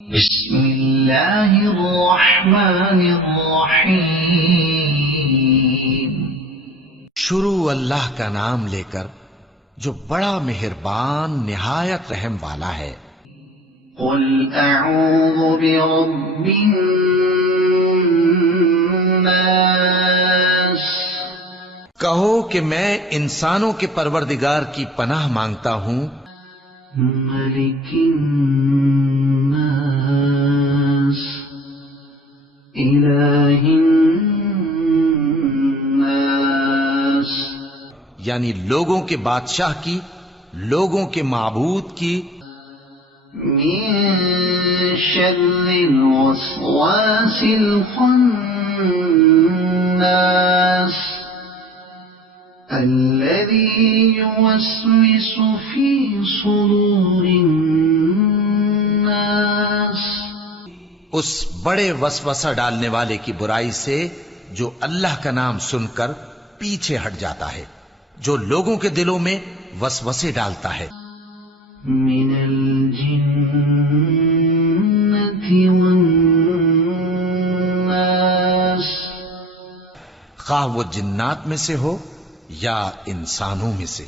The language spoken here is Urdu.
بسم اللہ الرحمن الرحیم۔ شروع اللہ کا نام لے کر جو بڑا مہربان نہایت رحم والا ہے۔ قل اعوذ برب الناس، کہو کہ میں انسانوں کے پروردگار کی پناہ مانگتا ہوں، ملک الناس، الہ الناس، یعنی لوگوں کے بادشاہ کی، لوگوں کے معبود کی، من شر الوسواس الخناس، الذي يوسوس في صدور الناس، اس بڑے وسوسہ ڈالنے والے کی برائی سے جو اللہ کا نام سن کر پیچھے ہٹ جاتا ہے، جو لوگوں کے دلوں میں وسوسے ڈالتا ہے۔ من الجنة والناس، خواہ وہ جنات میں سے ہو یا انسانوں میں سے۔